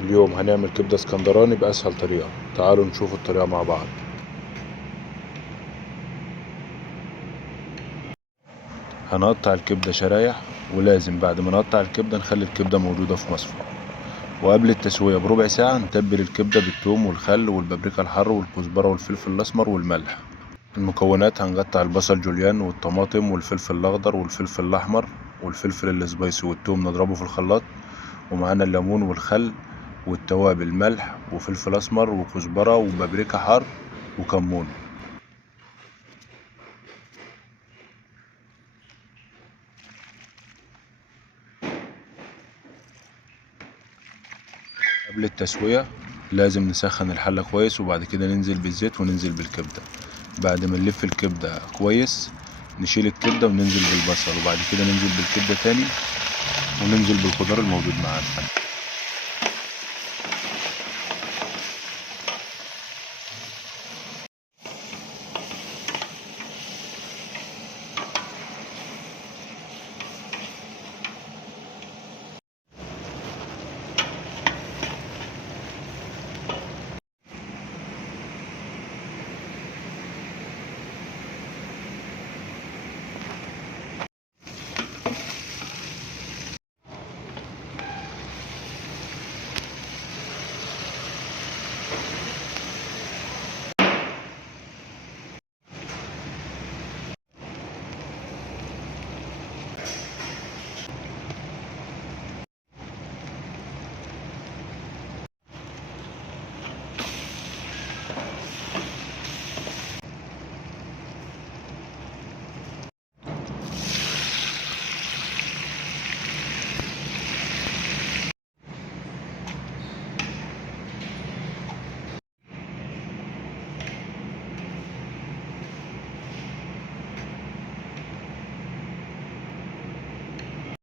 اليوم هنعمل كبدة اسكندراني بأسهل طريقة. تعالوا نشوف الطريقة مع بعض. هنقطع الكبدة شرايح، ولازم بعد ما نقطع الكبدة نخلي الكبدة موجودة في مصفى. وقبل التسوية بربع ساعة نتبل الكبدة بالثوم والخل والبابريكا الحر والكزبرة والفلفل الأسمر والملح. المكونات: هنقطع البصل جوليان والطماطم والفلفل الأخضر والفلفل الأحمر والفلفل السبايسي والثوم نضربه في الخلاط، ومعانا الليمون والخل والتوابل ملح وفلفل أسمر وكزبرة وبابريكا حار وكمون. قبل التسوية لازم نسخن الحلة كويس، وبعد كده ننزل بالزيت وننزل بالكبدة. بعد ما نلف الكبدة كويس نشيل الكبدة وننزل بالبصل، وبعد كده ننزل بالكبدة تاني وننزل بالخضار الموجود معانا.